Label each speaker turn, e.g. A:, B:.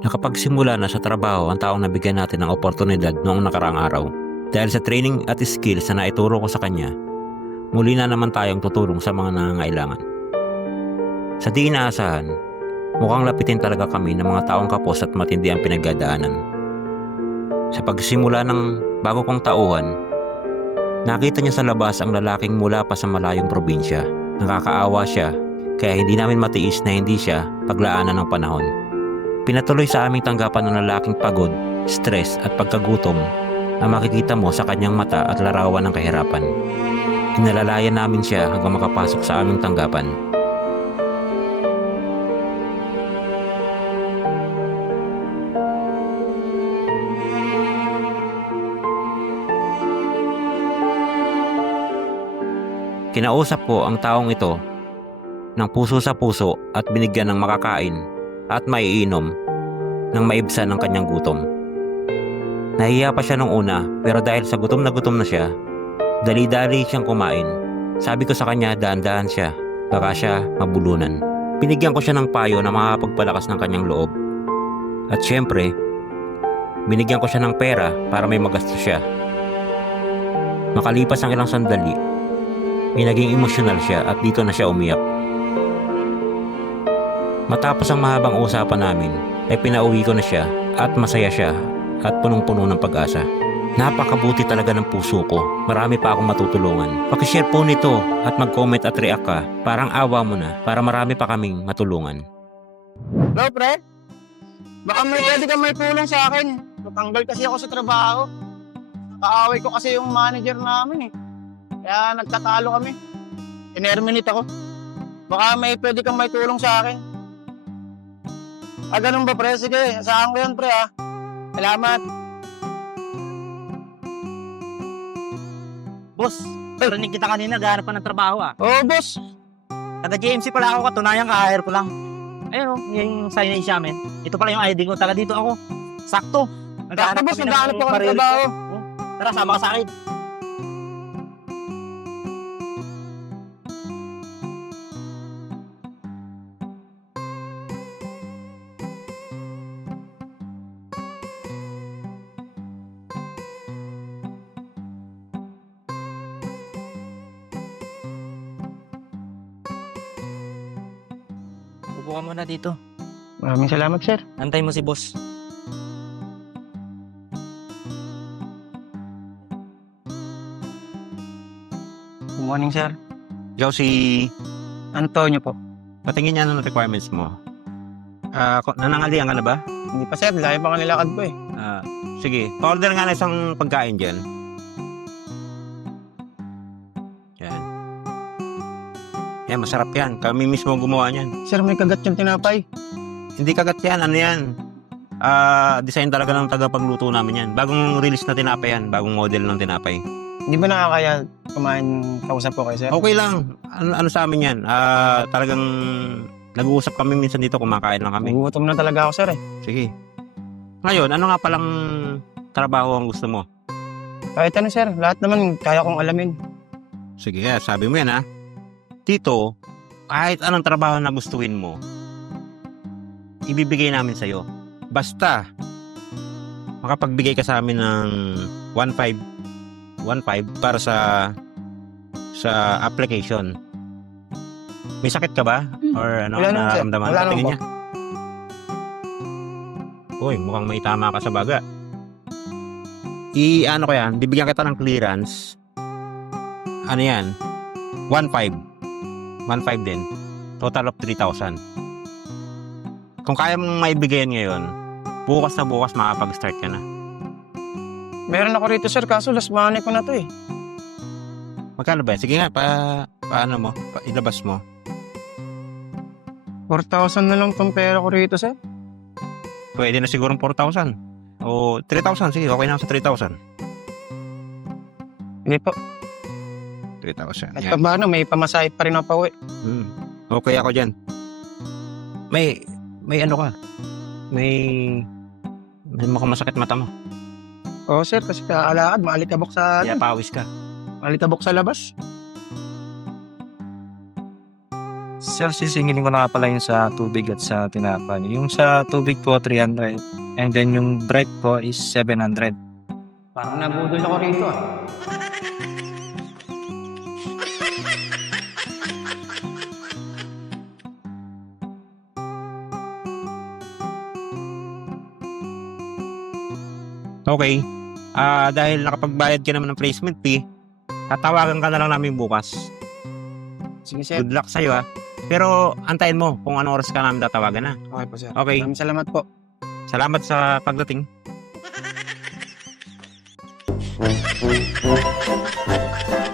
A: Nakapagsimula na sa trabaho ang taong nabigyan natin ng oportunidad noong nakaraang araw. Dahil sa training at skills na naituro ko sa kanya, muli na naman tayong tutulong sa mga nangangailangan. Sa di inaasahan, mukhang lapitin talaga kami ng mga taong kapos at matindi ang pinagdadaanan. Sa pagsimula ng bago kong tauhan, nakita niya sa labas ang lalaking mula pa sa malayong probinsya. Nakakaawa siya, kaya hindi namin matiis na hindi siya paglaanan ng panahon. Pinatuloy sa aming tanggapan ng lalaking pagod, stress at pagkagutom na makikita mo sa kanyang mata at larawan ng kahirapan. Inalalayan namin siya hanggang makapasok sa aming tanggapan. Kinausap ko ang taong ito ng puso sa puso at binigyan ng makakain at maiinom nang maibsan ng kanyang gutom. Nahiya pa siya nung una, pero dahil sa gutom na siya, dali-dali siyang kumain. Sabi ko sa kanya, dahan-dahan siya, baka siya mabulunan. Binigyan ko siya ng payo na makakapagpalakas ng kanyang loob. At syempre, binigyan ko siya ng pera para may magastos siya. Makalipas ang ilang sandali, ay naging emosyonal siya at dito na siya umiyak. Matapos ang mahabang usapan namin, ay pinauwi ko na siya at masaya siya at punong-puno ng pag-asa. Napakabuti talaga ng puso ko. Marami pa akong matutulungan. Pakishare po nito at mag-comment at react ka. Parang awa mo na para marami pa kaming matulungan.
B: Hello, pre? Baka pwede ka may tulong sa akin. Natanggal kasi ako sa trabaho. Kaaway ko kasi yung manager namin eh. Kaya nagtatalo kami. Inerminate ako. Baka pwede kang may tulong sa akin. Ganun ba, pre? Sige, saan ko yan, pre, ha? Salamat.
C: Boss, narinig kita kanina, gahanap ka ng trabaho
B: Oo, boss.
C: Taga JMC pala ako, katunayan ka-hire ko lang. Ayun o, yung sign sa amin. Ito pala yung ID ko, taga dito ako. Sakto.
B: Sakto, boss, naghahanap ako ng
C: baril
B: trabaho.
C: ko. Tara, sama ka sa akin. Upo ka muna dito.
B: Maraming salamat, sir.
C: Antay mo si boss.
B: Good morning, sir.
A: Ikaw si...
B: Antonio po.
A: Patingin niya ng requirements mo. Nanangalian ka na ba?
B: Hindi pa, sir. Layo pa nilakad ko eh.
A: Sige, pa-order nga na isang pagkain dyan. Yan. Yan, masarap yan. Kami mismo gumawa niyan.
B: Sir, may kagat yung tinapay.
A: Hindi kagat yan, ano yan? Design talaga ng tagapagluto namin yan. Bagong release na tinapay yan. Bagong model ng tinapay.
B: Hindi ba nakakaya kumain kausap po kayo, sir?
A: Okay lang. Ano sa amin yan? Talagang nag-uusap kami minsan dito, kumakain lang kami.
B: Nagugutom na talaga ako, sir eh.
A: Sige. Ngayon, ano nga palang trabaho ang gusto mo?
B: Kahit ano, sir. Lahat naman kaya kong alamin.
A: Sige, sabi mo yan ha. Dito, kahit anong trabaho na gustuin mo, ibibigay namin sa'yo. Basta, makapagbigay ka sa amin ng 1.5 para sa application. May sakit ka ba? Or ano,
B: Wala naman, sir.
A: nararamdaman?
B: Wala naman
A: Patingin
B: po.
A: niya. Uy, mukhang may tama ka sa baga. Ano ko yan, bibigyan kita ng clearance. Ano yan? 1.5 din. Total of 3,000. Kung kaya mong maibigayan ngayon, bukas na bukas makapag-start ka na.
B: Meron ako rito, sir. Kaso last money ko na to eh.
A: Magkano ba? Sige nga, paano mo? Ilabas mo.
B: 4,000 na lang tong pera ko rito, sir.
A: Pwede na siguro 4,000. O 3,000, sige, okay na ako sa 3,000.
B: Hindi po.
A: 3,000.
B: At
A: Yan.
B: paano, may pamasahe pa rin ako pauwi.
A: Okay ako dyan. May ano ka? May mukhang masakit mata mo.
B: Oo, sir. Kasi kaalakad, maalikabok sa,
A: Kaya pawis ka.
B: maalikabok sa labas.
D: Sir, sisingilin ko na nga pala yung sa tubig at sa tinapay. Yung sa tubig po, 300. And then yung bread po is 700.
B: Parang nabudol ako rito ah.
A: Okay. Dahil nakapagbayad ka naman ng placement fee, tatawagan ka na lang namin bukas.
B: Sige sir.
A: Good luck sa'yo, ha. Pero antayin mo kung anong oras ka namin tatawagan, ha.
B: Okay po sir.
A: Okay.
B: Maraming salamat po.
A: Salamat sa pagdating.